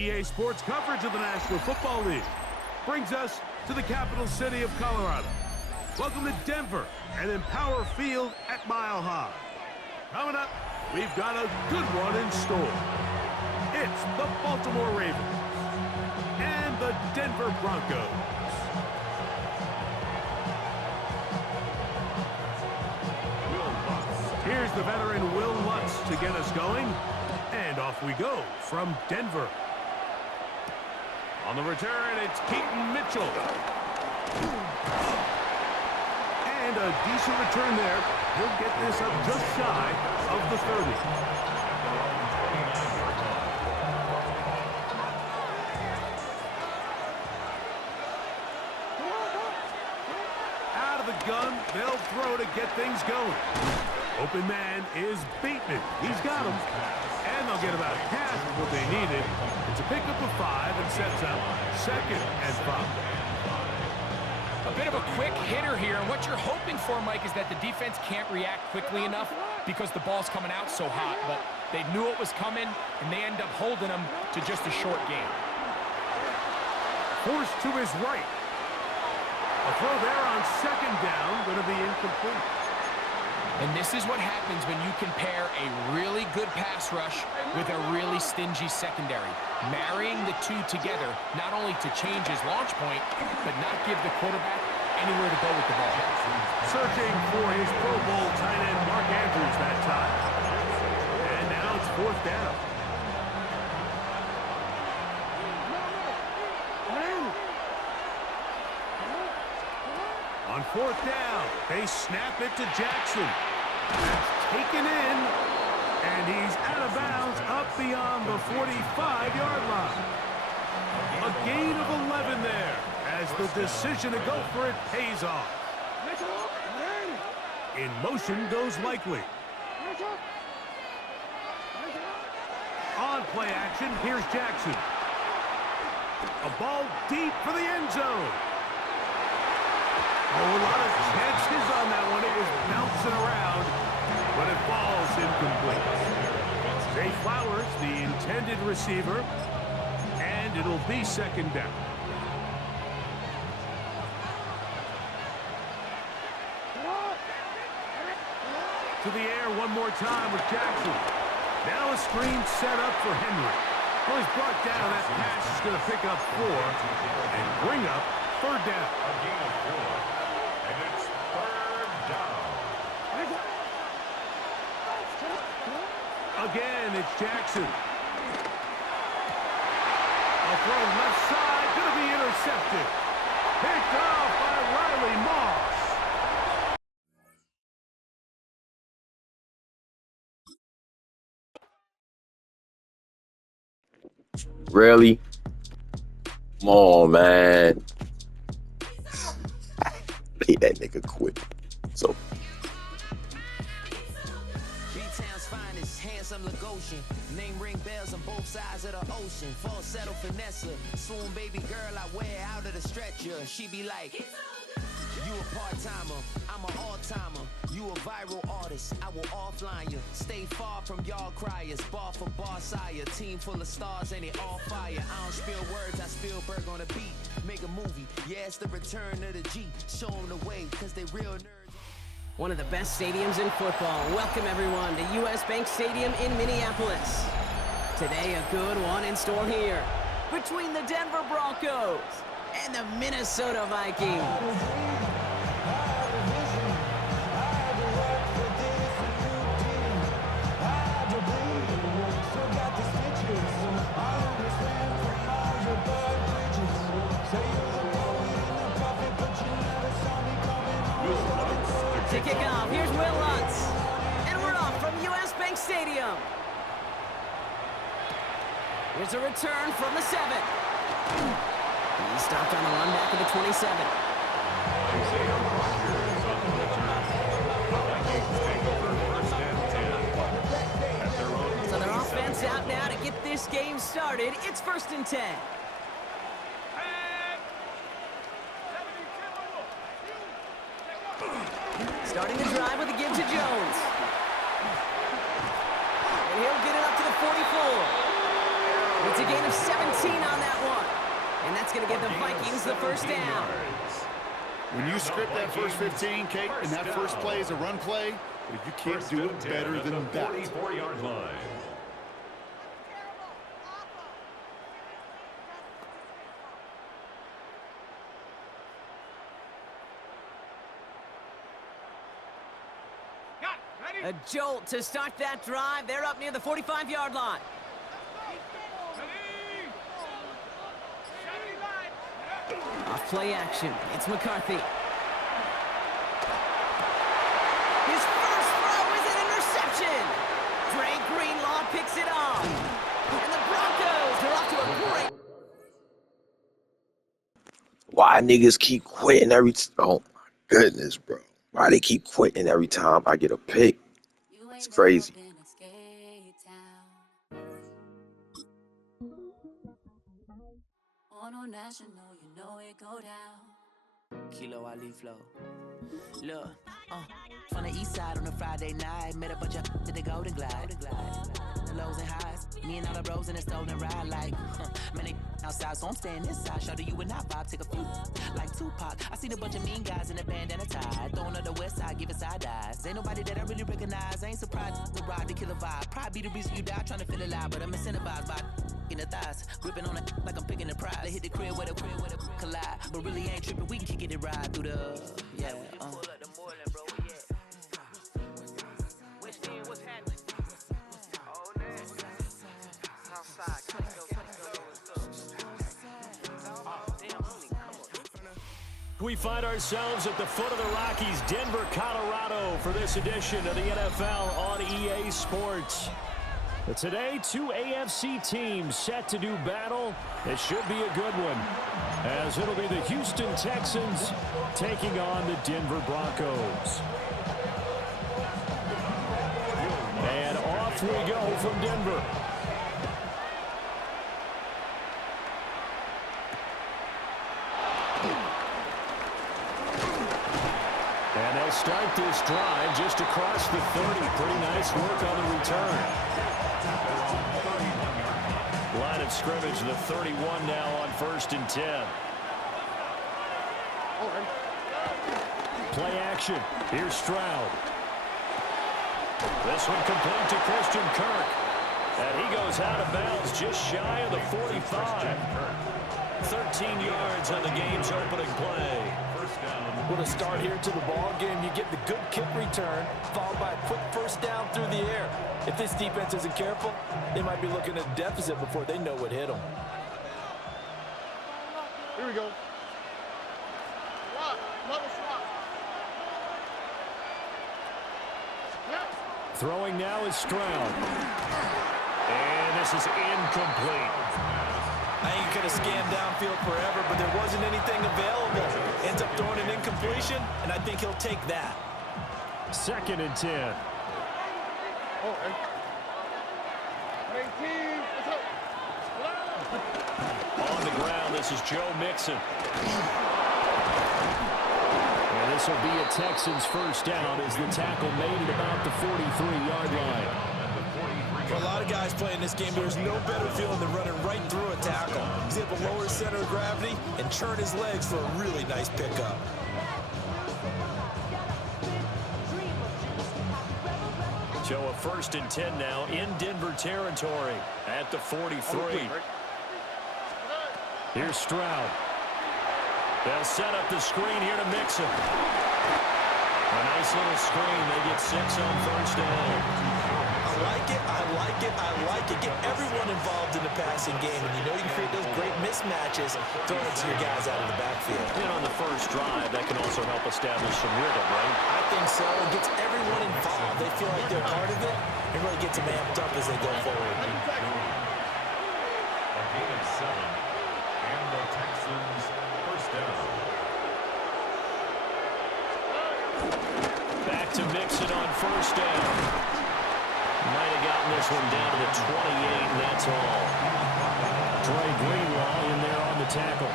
EA Sports coverage of the National Football League brings us to the capital city of Colorado. Welcome to Denver and Empower Field at Mile High. Coming up, we've got a good one in store. It's the Baltimore Ravens and the Denver Broncos. Here's the veteran Will Lutz to get us going. And off we go from Denver. On the return, it's Keaton Mitchell. And a decent return there. He'll get this up just shy of the 30. Out of the gun, they'll throw to get things going. Open man is Bateman. He's got him. And they'll get about half of what they needed. It's a pickup of 5 and sets up 2nd and 5. A bit of a quick hitter here, and what you're hoping for, Mike, is that the defense can't react quickly enough because the ball's coming out so hot. But they knew it was coming, and they end up holding them to just a short game. Forced to his right. A throw there on 2nd down, going to be incomplete. And this is what happens when you compare a really good pass rush with a really stingy secondary. Marrying the two together, not only to change his launch point, but not give the quarterback anywhere to go with the ball. Searching for his Pro Bowl tight end Mark Andrews that time. And now it's 4th down. On 4th down, they snap it to Jackson. That's taken in, and he's out of bounds up beyond the 45-yard line. A gain of 11 there as the decision to go for it pays off. In motion goes Likely. On play action, here's Jackson. A ball deep for the end zone. Oh, a lot of chances on that one. It was bouncing around, but it falls incomplete. Zay Flowers, the intended receiver, and it'll be 2nd down. To the air one more time with Jackson. Now a screen set up for Henry. Well, he's brought down. That pass is going to pick up 4 and bring up 3rd down. Again, it's Jackson. A throw left side, going to be intercepted. Picked off by Riley Moss. Really? Come on, man. I hate that nigga quit. So. Name ring bells on both sides of the ocean. Falsetto finesse, swoon baby girl I wear out of the stretcher. She be like, you a part-timer, I'm an all-timer. You a viral artist, I will offline you. Stay far from y'all criers, bar for bar sire. Team full of stars and they all fire. I don't spill words, I spill Berg on a beat. Make a movie, yeah, it's the return of the G. Show them the way, cause they real nerds. One of the best stadiums in football. Welcome, everyone, to U.S. Bank Stadium in Minneapolis. Today, a good one in store here between the Denver Broncos and the Minnesota Vikings. To kick off, here's Will Lutz. And we're off from U.S. Bank Stadium. Here's a return from the 7. He stopped on the run back of the 27. So their offense out now to get this game started. It's 1st and 10. Starting the drive with a give to Jones. And he'll get it up to the 44. It's a gain of 17 on that one. And that's going to give the Vikings the first down. When you script that first 15, Kate, and that first play is a run play, you can't do it better than that. 44-yard line. A jolt to start that drive. They're up near the 45-yard line. Off play action. It's McCarthy. His first throw is an interception. Dre Greenlaw picks it off. And the Broncos are off to a great... Why niggas keep quitting every oh my goodness, bro. Why they keep quitting every time I get a pick? It's crazy. National, you know it go down. Kilo Ali flow. Look, from the east side on a Friday night, met a bunch of to the Golden Glide. The lows and highs, me and all the bros in a stolen ride like, man, they outside, so I'm staying inside. Show you and I vibe, take a few like Tupac. I seen a bunch of mean guys in a bandana tie, throwing up the west side, giving side eyes. Ain't nobody that I really recognize. I ain't surprised to ride the killer vibe. Probably be the reason you die trying to feel alive, but I'm incentivized by in the thighs, gripping on it like I'm picking the prize. They hit the crib with a collide, but really ain't tripping. We can kick it ride through the We find ourselves at the foot of the Rockies, Denver, Colorado, for this edition of the NFL on EA Sports. But today, two AFC teams set to do battle. It should be a good one, as it'll be the Houston Texans taking on the Denver Broncos. And off we go from Denver. And they'll start this drive just across the 30. Pretty nice work on the return. Line of scrimmage, the 31 now on 1st and 10. Play action. Here's Stroud. This one complete to Christian Kirk. And he goes out of bounds just shy of the 45. 13 yards on the game's opening play. What a start here to the ball game. You get the good kick return, followed by a quick first down through the air. If this defense isn't careful, they might be looking at a deficit before they know what hit them. Here we go. Throwing now is Stroud. And this is incomplete. I ain't going to scan downfield forever, but there wasn't anything available. Ends up throwing an incompletion, and I think he'll take that. 2nd and 10. On the ground, this is Joe Mixon. And this will be a Texans first down as the tackle made at about the 43-yard line. For a lot of guys playing this game, there's no better feeling than running right through a tackle. He's able to lower his center of gravity and churn his legs for a really nice pickup. So a 1st and 10 now in Denver territory at the 43. Here's Stroud. They'll set up the screen here to Mixon. A nice little screen. They get 6 on 1st down. I like it, I like it, I like it. Get everyone involved in the passing game, and you know you can create those great mismatches throwing it to your guys out of the backfield. And on the first drive, that can also help establish some rhythm, right? I think so. It gets everyone involved. They feel like they're part of it, and really gets them amped up as they go forward. A gain of 7, and the Texans first down. Back to Mixon on 1st down. Might have gotten this one down to the 28, and that's all. Dre Greenlaw in there on the tackle.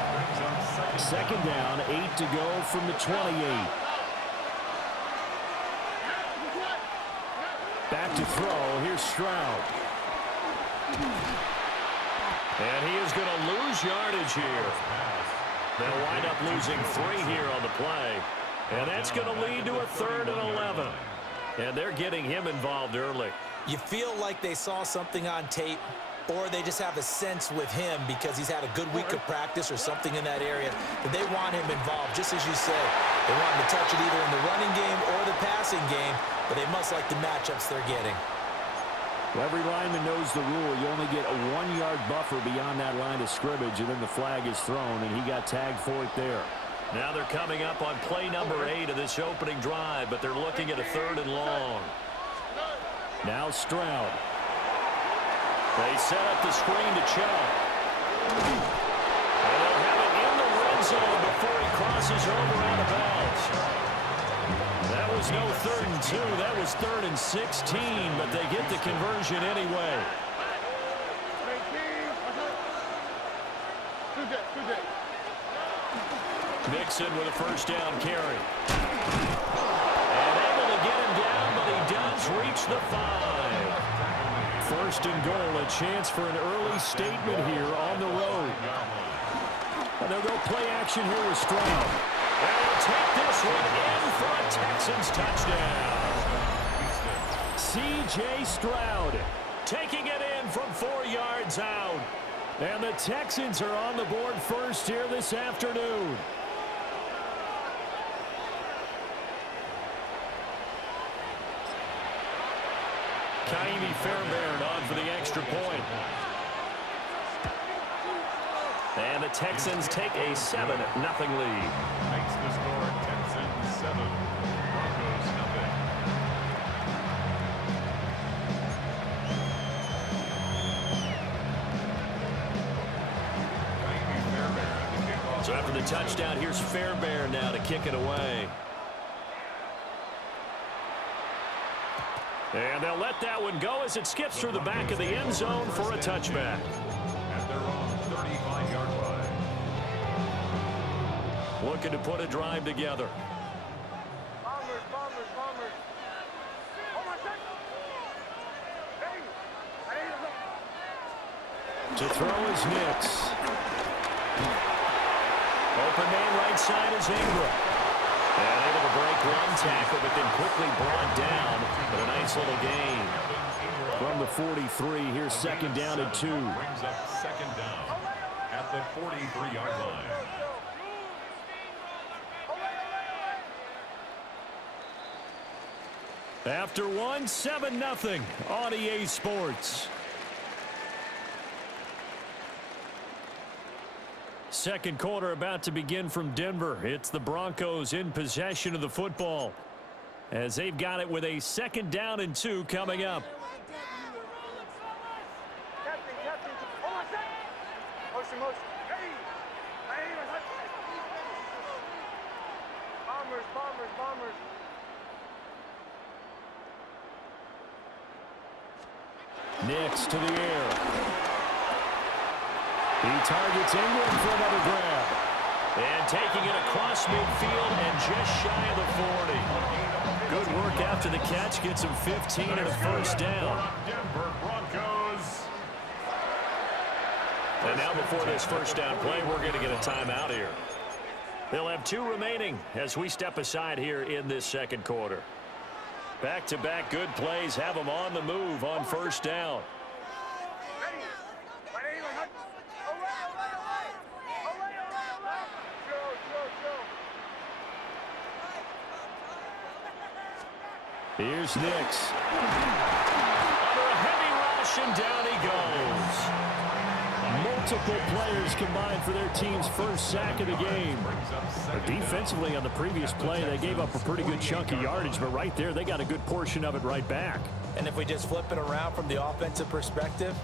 2nd down, 8 to go from the 28. Back to throw. Here's Stroud. And he is going to lose yardage here. They'll wind up losing 3 here on the play. And that's going to lead to a 3rd and 11. And they're getting him involved early. You feel like they saw something on tape, or they just have a sense with him because he's had a good week of practice or something in that area that they want him involved, just as you said. They want him to touch it either in the running game or the passing game, but they must like the matchups they're getting. Well, every lineman knows the rule. You only get a 1-yard buffer beyond that line of scrimmage, and then the flag is thrown, and he got tagged for it there. Now they're coming up on play number 8 of this opening drive, but they're looking at a 3rd and long. Now Stroud. They set up the screen to Chubb. And they'll have it in the red zone before he crosses over out of bounds. That was no 3rd and 2. That was 3rd and 16, but they get the conversion anyway. Mixon with a 1st down carry. And able to get him down, but he does reach the 5. 1st and goal, a chance for an early statement here on the road. And they'll go play action here with Stroud. And they'll take this one in for a Texans touchdown. C.J. Stroud taking it in from 4 yards out. And the Texans are on the board first here this afternoon. Kaimi Fairbairn on for the extra point. And the Texans take a 7-0 lead. Makes the score Texans 7, Broncos 0. So after the touchdown, here's Fairbairn now to kick it away. And they'll let that one go as it skips through the back of the end zone for a touchback. At their own 35-yard line. Looking to put a drive together. To throw is Nix. Open man right side is Ingram. And able to break 1 tackle, but then quickly brought down. But a nice little gain. From the 43, here's 2nd down and 2. Brings up 2nd down at the 43-yard line. After 1, 7-0 on EA Sports. 2nd quarter about to begin from Denver. It's the Broncos in possession of the football as they've got it with a 2nd down and 2 coming up. Nix to the air. He targets Ingram for another grab. And taking it across midfield and just shy of the 40. Good work after the catch. Gets him 15 and a 1st down. Denver Broncos. And now before this 1st down play, we're going to get a timeout here. They'll have 2 remaining as we step aside here in this 2nd quarter. Back-to-back good plays have them on the move on 1st down. Here's Nix. Under a heavy rush, and down he goes. Multiple players combined for their team's 1st sack of the game. Defensively on the previous play, they gave up a pretty good chunk of yardage, but right there, they got a good portion of it right back. And if we just flip it around from the offensive perspective,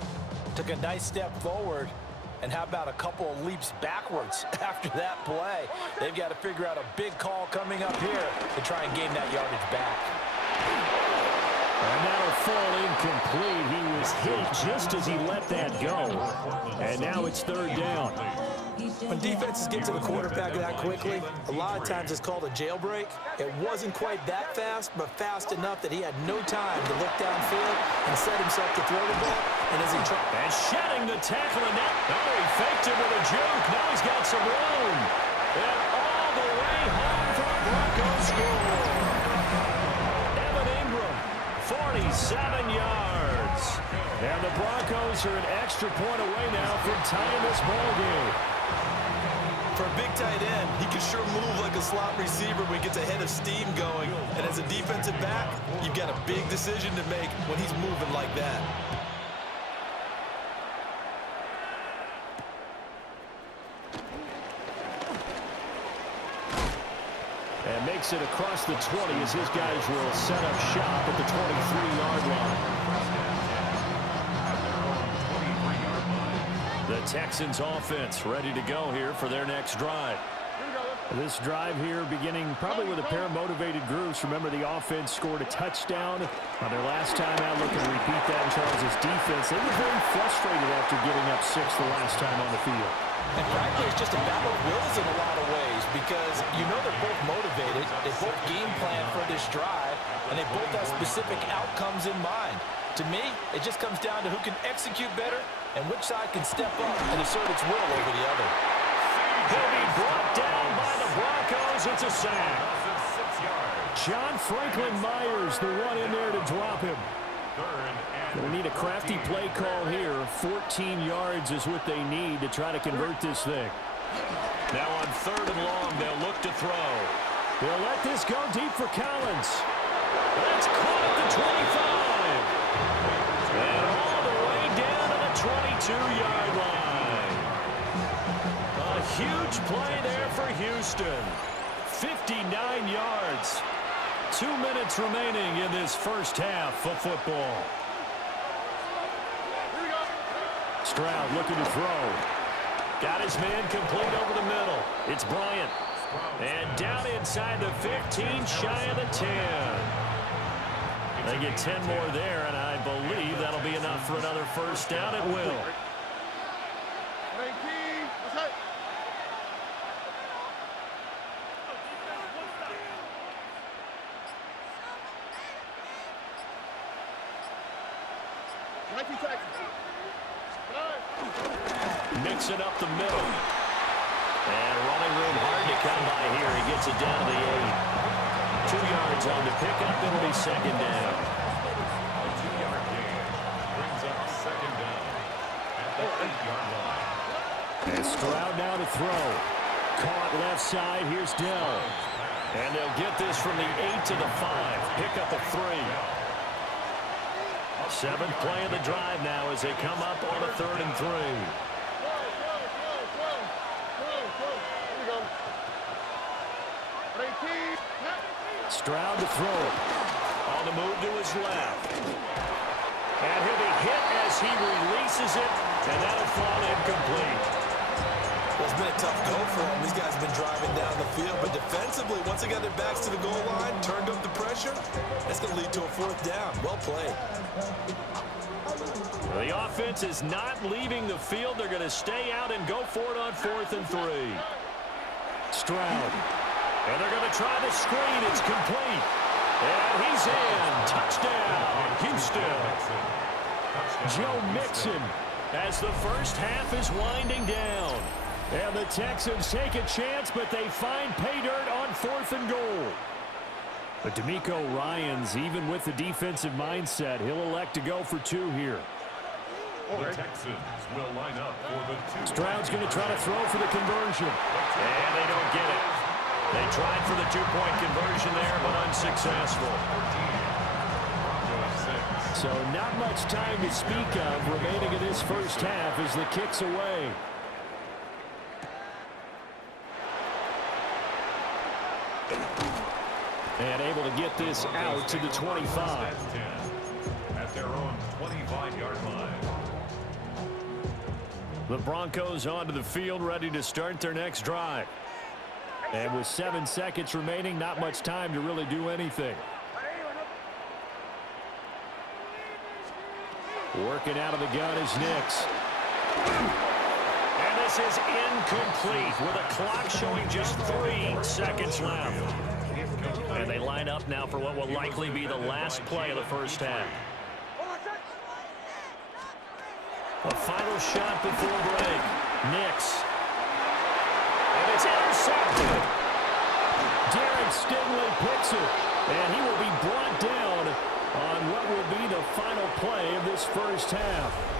took a nice step forward, and how about a couple of leaps backwards after that play? They've got to figure out a big call coming up here to try and gain that yardage back. And that'll fall incomplete. He was hit just as he let that go. And now it's 3rd down. When defenses get to the quarterback that quickly, a lot of times it's called a jailbreak. It wasn't quite that fast, but fast enough that he had no time to look downfield and set himself to throw the ball. And as he tried... And shedding the tackle in that. Oh, he faked it with a juke. Now he's got some room. And all the way home for the Broncos score. Evan Ingram, 47 yards. And the Broncos are an extra point away now from tying this ball game. For a big tight end, he can sure move like a slot receiver when he gets a head of steam going. And as a defensive back, you've got a big decision to make when he's moving like that. And makes it across the 20 as his guys will set up shop at the 23-yard line. The Texans offense ready to go here for their next drive. This drive here beginning probably with a pair of motivated groups. Remember, the offense scored a touchdown on their last time out. Looking to repeat that in Charles' defense. They were very frustrated after giving up 6 the last time on the field. And frankly, it's just a battle of wills in a lot of ways because you know they're both motivated. They both game plan for this drive, and they both have specific outcomes in mind. To me, it just comes down to who can execute better and which side can step up and assert its will over the other. He'll be brought down by the Broncos. It's a sack. John Franklin Myers, the one in there to drop him. We need a crafty play call here. 14 yards is what they need to try to convert this thing. Now on 3rd and long, they'll look to throw. They'll let this go deep for Collins. That's caught at the 25. And all the way down to the 22-yard line. A huge play there for Houston. 59 yards. 2 minutes remaining in this first half of football. Stroud looking to throw. Got his man complete over the middle. It's Bryant. And down inside the 15, shy of the 10. They get 10 more there, and I believe that'll be enough for another first down at will. Mixing up the middle. And running room hard to come by here. He gets it down to the 8. 2 yards on the pickup. It'll be second down. A 2-yard gain brings up second down at the 8-yard line. And Stroud now to throw. Caught left side. Here's Dell. And they'll get this from the 8 to the 5. Pick up a 3. 7th play of the drive now as they come up on a 3rd and 3. Stroud to throw it. On the move to his left. And he'll be hit as he releases it, and that'll fall incomplete. Well, it's been a tough go for them. These guys have been driving down the field, but defensively, once they got their backs to the goal line, turned up the pressure, that's going to lead to a 4th down. Well played. The offense is not leaving the field. They're going to stay out and go for it on 4th and 3. Stroud. And they're going to try the screen. It's complete. And he's in. Touchdown, Houston. Joe Mixon as the first half is winding down. And the Texans take a chance, but they find pay dirt on 4th and goal. But D'Amico Ryans, even with the defensive mindset, he'll elect to go for 2 here. The Texans will line up for the 2. Stroud's going to try to throw for the conversion. And they don't get it. They tried for the 2-point conversion there, but unsuccessful. So not much time to speak of remaining in this first half as the kick's away. And able to get this out to the 25. At their own 25-yard line. The Broncos onto the field, ready to start their next drive. And with 7 seconds remaining, not much time to really do anything. Working out of the gun is Nix. And the pass is incomplete with a clock showing just 3 seconds left. And they line up now for what will likely be the last play of the first half. A final shot before break. Nix. And it's intercepted. Derek Stingley picks it. And he will be brought down on what will be the final play of this first half.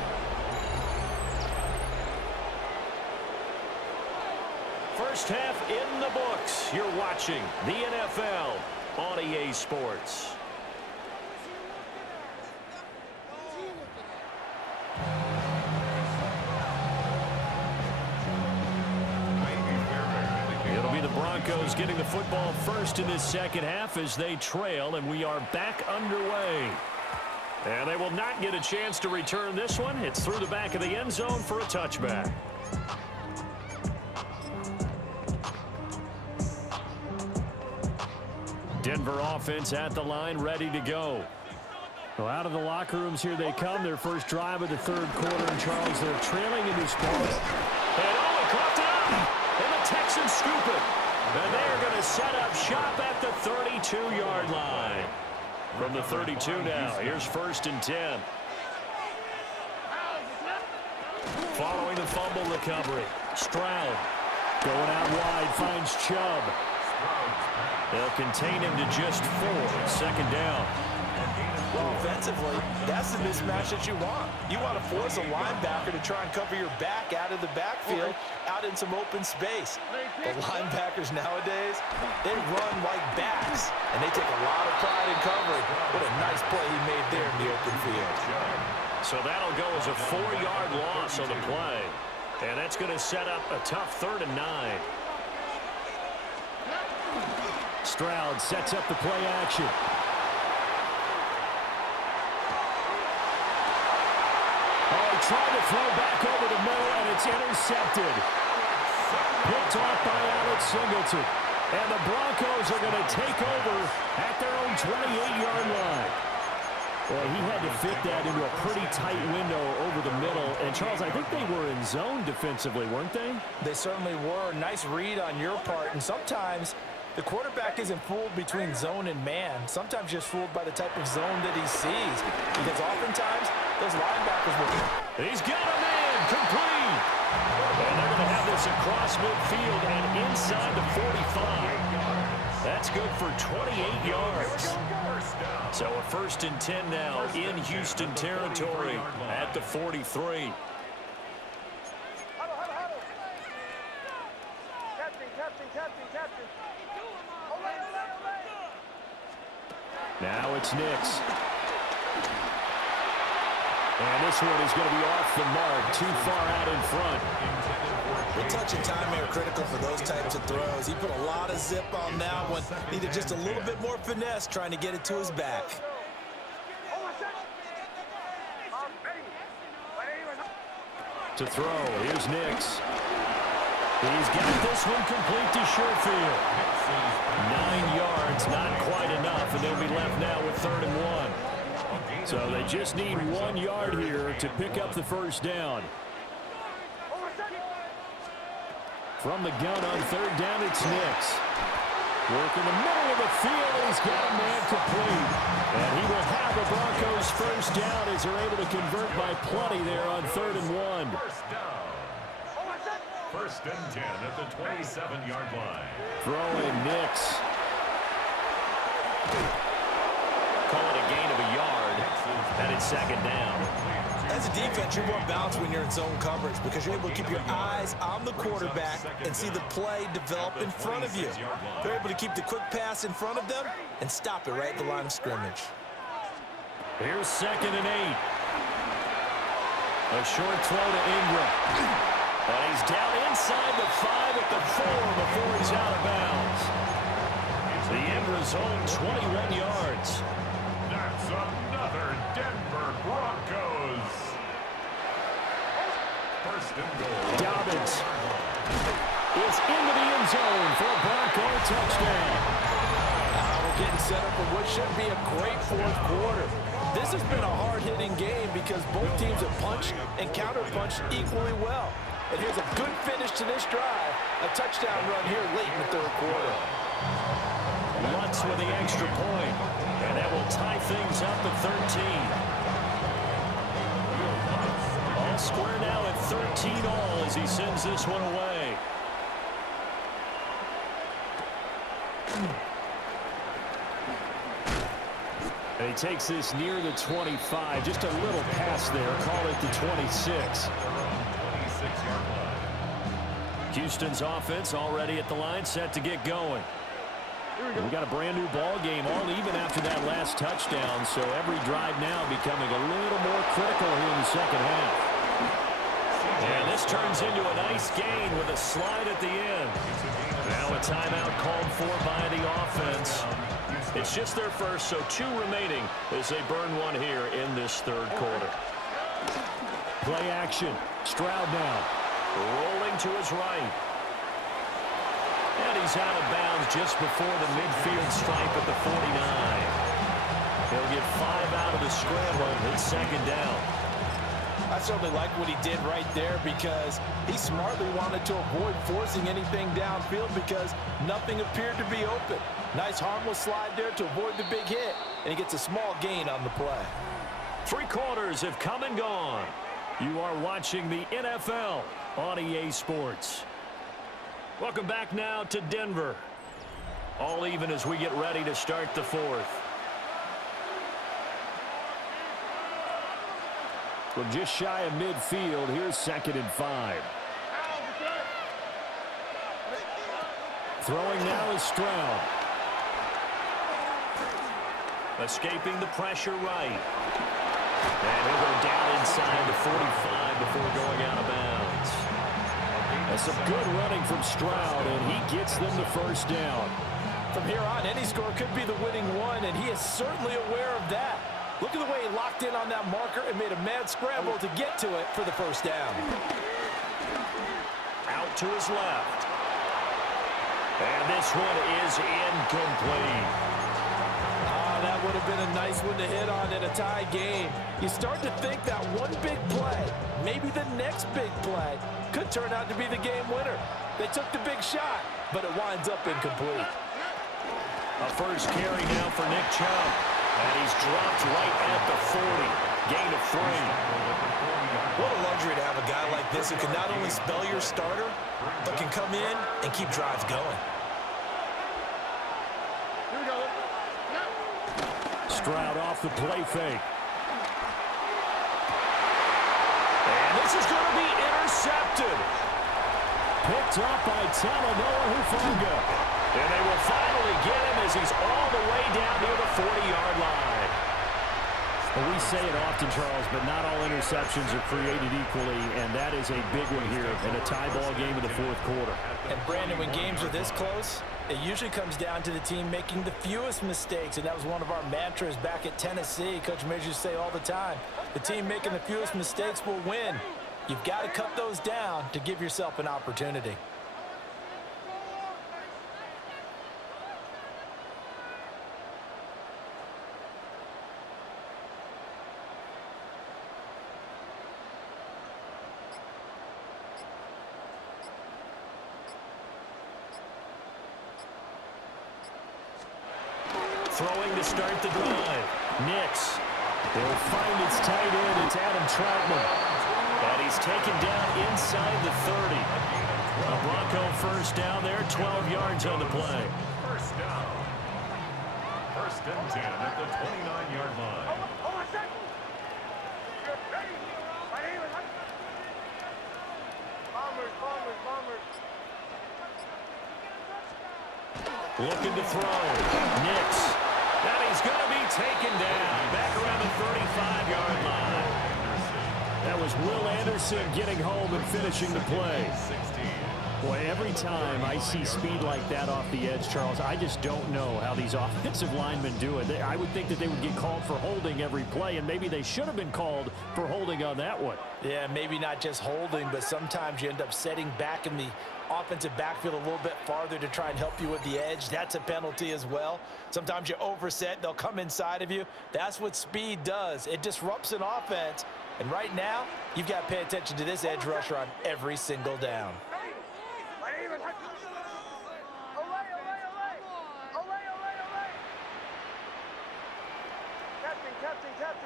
First half in the books. You're watching the NFL on EA Sports. It'll be the Broncos getting the football first in this second half as they trail, and we are back underway. And they will not get a chance to return this one. It's through the back of the end zone for a touchback. Denver offense at the line, ready to go. Well, out of the locker rooms, here they come. Their first drive of the third quarter. And Charles, they're trailing in this ball. And oh, it coughed it up. And the Texans scoop it. And they're going to set up shop at the 32-yard line. From the 32 now, here's 1st and 10. Following the fumble recovery, Stroud going out wide, finds Chubb. They'll contain him to just 4. 2nd down. Well, offensively, that's the mismatch that you want. You want to force a linebacker to try and cover your back out of the backfield, out in some open space. The linebackers nowadays, they run like backs, and they take a lot of pride in covering. What a nice play he made there in the open field. So that'll go as a 4-yard loss on the play. And that's going to set up a tough 3rd and 9. Stroud sets up the play action. Oh, he tried to throw back over the middle, and it's intercepted. Picked off by Alex Singleton. And the Broncos are going to take over at their own 28-yard line. Well, he had to fit that into a pretty tight window over the middle. And, Charles, I think they were in zone defensively, weren't they? They certainly were. Nice read on your part. And sometimes the quarterback isn't fooled between zone and man. Sometimes just fooled by the type of zone that he sees. Because oftentimes, those linebackers will... He's got a man, complete. And they're going to have this across midfield and inside the 45. That's good for 28 yards. So a 1st and 10 now in Houston territory at the 43. Now it's Nix. And this one is going to be off the mark, too far out in front. The touch and time are critical for those types of throws. He put a lot of zip on that one. Needed just a little bit more finesse trying to get it to his back. To throw, here's Nix. He's got this one complete to Sherfield. 9 yards, not quite enough, and they'll be left now with 3rd and 1. So they just need 1 yard here to pick up the first down. From the gun on 3rd down, it's Nix. Work in the middle of the field, and he's got a man complete. And he will have the Broncos first down as they're able to convert by plenty there on 3rd and 1. First and 10 at the 27-yard line. Throwing Nix. Call it a gain of a yard, and it's 2nd down. As a defense, you're more balanced when you're in zone coverage because you're able to keep your eyes on the quarterback and see the play develop in front of you. They're able to keep the quick pass in front of them and stop it right at the line of scrimmage. Here's 2nd and 8. A short throw to Ingram. And he's down inside the 5 at the 4 before he's out of bounds. The end result, 21 yards. That's another Denver Broncos. First and goal. Dobbins is into the end zone for a Bronco touchdown. We're getting set up for what should be a great 4th quarter. This has been a hard-hitting game because both teams have punched and counter-punched equally well. And here's a good finish to this drive. A touchdown run here late in the third quarter. Lutz with the extra point. And that will tie things up at 13. All square now at 13 all as he sends this one away. And he takes this near the 25. Just a little pass there. Call it the 26. Houston's offense already at the line, set to get going. We got a brand new ball game, all even after that last touchdown. So every drive now becoming a little more critical here in the second half. And this turns into a nice gain with a slide at the end. Now a timeout called for by the offense. It's just their first, so 2 remaining as they burn one here in this third quarter. Play action. Stroud now. Rolling to his right. And he's out of bounds just before the midfield stripe at the 49. He'll get 5 out of the scramble. It's second down. I certainly like what he did right there because he smartly wanted to avoid forcing anything downfield because nothing appeared to be open. Nice harmless slide there to avoid the big hit, and he gets a small gain on the play. 3 quarters have come and gone. You are watching the NFL on EA Sports. Welcome back now to Denver. All even as we get ready to start the fourth. We're just shy of midfield. Here's 2nd and 5. Throwing now is Stroud. Escaping the pressure right. And he'll go down inside the 45 before going out of bounds. That's some good running from Stroud, and he gets them the first down. From here on, any score could be the winning one, and he is certainly aware of that. Look at the way he locked in on that marker and made a mad scramble to get to it for the first down. Out to his left. And this one is incomplete. That would have been a nice one to hit on in a tie game. You start to think that one big play, maybe the next big play, could turn out to be the game winner. They took the big shot, but it winds up incomplete. A first carry now for Nick Chubb. And he's dropped right at the 40. Gain of 3. What a luxury to have a guy like this who can not only spell your starter, but can come in and keep drives going. Stroud off the play fake. And this is going to be intercepted. Picked up by Talanoa Hufanga. And they will finally get him as he's all the way down near the 40-yard line. Well, we say it often, Charles, but not all interceptions are created equally, and that is a big one here in a tie ball game in the fourth quarter. And, Brandon, when games are this close, it usually comes down to the team making the fewest mistakes, and that was one of our mantras back at Tennessee. Coach Measures used to say all the time, the team making the fewest mistakes will win. You've got to cut those down to give yourself an opportunity. Throwing to start the drive. Nix. They'll find its tight end. It's Adam Troutman. And he's taken down inside the 30. A Bronco first down there, 12 yards on the play. First down. 1st and 10 at the 29-yard line. Looking to throw. Nix. And he's going to be taken down. Back around the 35-yard line. That was Will Anderson getting home and finishing the play. Boy, every time I see speed like that off the edge, Charles, I just don't know how these offensive linemen do it. I would think that they would get called for holding every play, and maybe they should have been called for holding on that one. Yeah, maybe not just holding, but sometimes you end up setting back in the offensive backfield a little bit farther to try and help you with the edge. That's a penalty as well. Sometimes you overset, they'll come inside of you. That's what speed does. It disrupts an offense, And right now, you've got to pay attention to this edge rusher on every single down.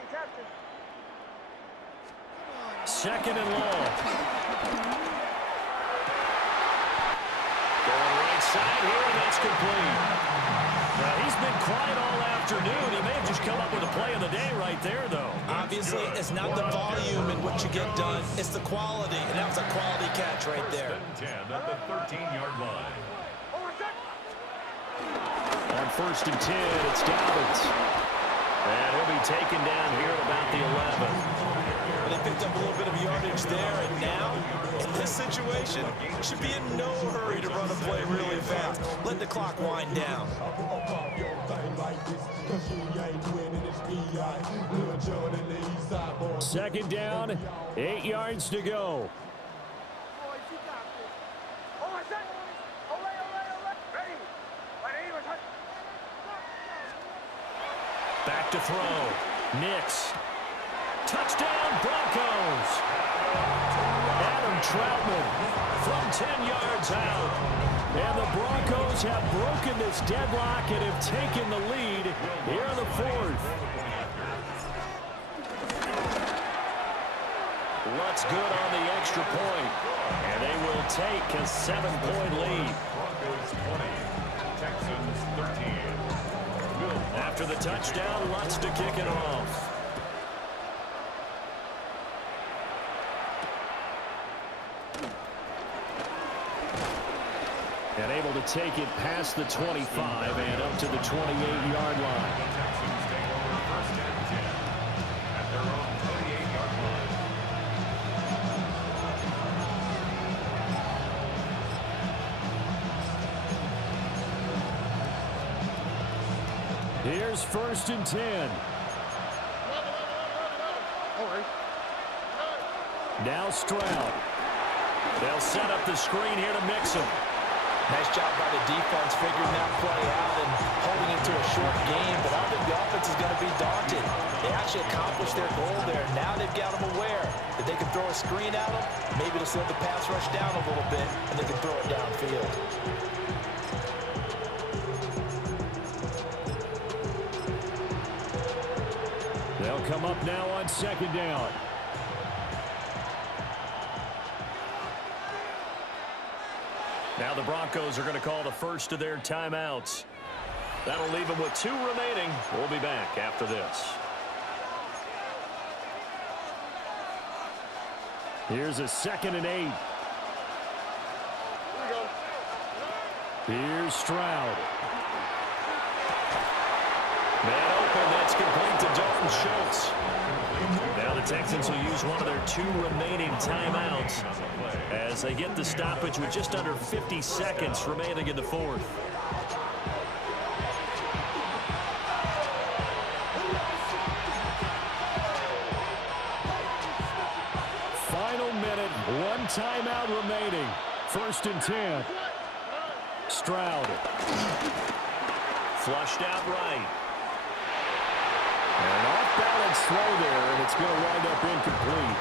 Captain. Second and long. Going right side here, and that's complete. Now, he's been quiet all afternoon. He may have just come up with a play of the day right there, though. Obviously, it's not the volume in what you get done. It's the quality, and that was a quality catch right there. 10 at the 13-yard line. On 1st and 10, it's Dobbins. And he'll be taken down here at about the 11. Well, they picked up a little bit of yardage there, and now, in this situation, should be in no hurry to run a play really fast. Let the clock wind down. Second down, 8 yards to go. Back to throw. Nix. Touchdown, Broncos. Adam Troutman from 10 yards out. And the Broncos have broken this deadlock and have taken the lead here in the 4th. Looks good on the extra point. And they will take a 7-point lead. Broncos 20, Texans 13. After the touchdown, Lutz to kick it off. And able to take it past the 25 and up to the 28-yard line. Texans take over 1st and 10 at their own 28-yard line. Here's 1st and 10. Now Stroud. They'll set up the screen here to mix him. Nice job by the defense figuring that play out and holding it to a short game, but I don't think the offense is going to be daunted. They actually accomplished their goal there. Now they've got them aware that they can throw a screen at them, maybe to slow the pass rush down a little bit, and they can throw it downfield. They'll come up now on 2nd down. Now the Broncos are going to call the first of their timeouts. That'll leave them with 2 remaining. We'll be back after this. Here's a 2nd and 8. Here's Stroud. Man open, that's complete to Dalton Schultz. Now the Texans will use one of their 2 remaining timeouts as they get the stoppage with just under 50 seconds remaining in the 4th. Final minute, 1 timeout remaining. 1st and 10. Stroud. Flushed out right. An off-balance throw there, and it's going to wind up incomplete.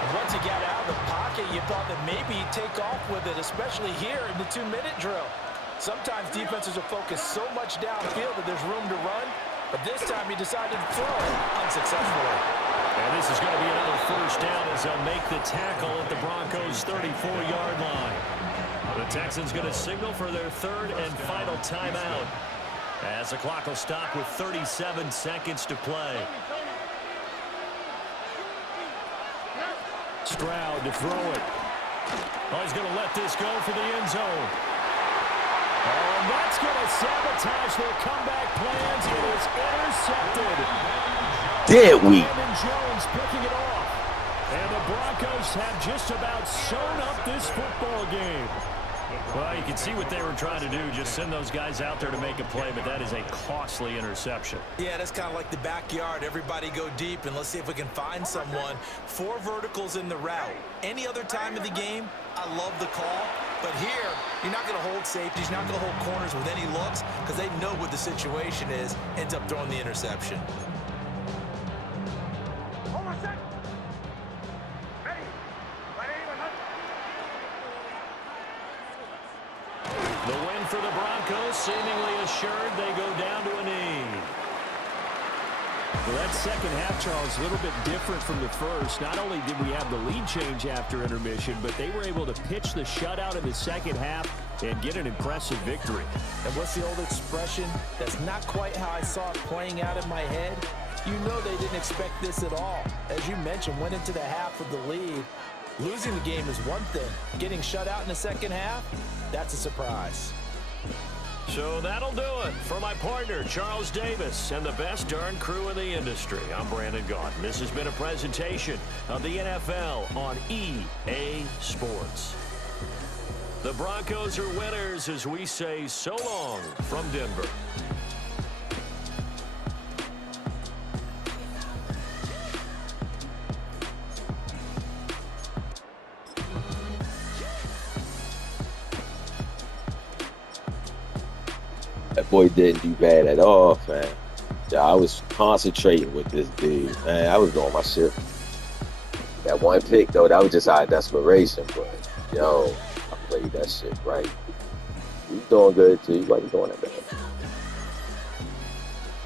And once he got out of the pocket, you thought that maybe he'd take off with it, especially here in the 2-minute drill. Sometimes defenses are focused so much downfield that there's room to run, but this time he decided to throw unsuccessfully. And this is going to be another 1st down as they'll make the tackle at the Broncos' 34-yard line. The Texans going to signal for their 3rd and final timeout, as the clock will stop with 37 seconds to play. Stroud to throw it. Oh, he's going to let this go for the end zone. Oh, and that's going to sabotage their comeback plans. It is intercepted. Did we? Brandon Jones picking it off. And the Broncos have just about sewn up this football game. Well, you can see what they were trying to do, just send those guys out there to make a play, but that is a costly interception. Yeah, that's kind of like the backyard. Everybody go deep, and let's see if we can find someone. 4 verticals in the route. Any other time of the game, I love the call. But here, you're not going to hold safeties, you're not going to hold corners with any looks, because they know what the situation is, ends up throwing the interception. seemingly assured they go down to a knee. Well, that second half, Charles, a little bit different from the first. Not only did we have the lead change after intermission, but they were able to pitch the shutout in the second half and get an impressive victory. And what's the old expression? That's not quite how I saw it playing out in my head. You know they didn't expect this at all. As you mentioned, went into the half with the lead. Losing the game is one thing. Getting shut out in the second half, that's a surprise. So that'll do it for my partner, Charles Davis, and the best darn crew in the industry. I'm Brandon Gaunt. This has been a presentation of the NFL on EA Sports. The Broncos are winners as we say so long from Denver. That boy didn't do bad at all, man. Yeah, I was concentrating with this dude, man. I was doing my shit. That one pick, though, that was just out of desperation, but, yo, I played that shit right. He's doing good, too. He wasn't doing that bad.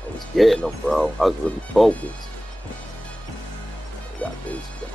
I was getting him, bro. I was really focused. I got this, bro.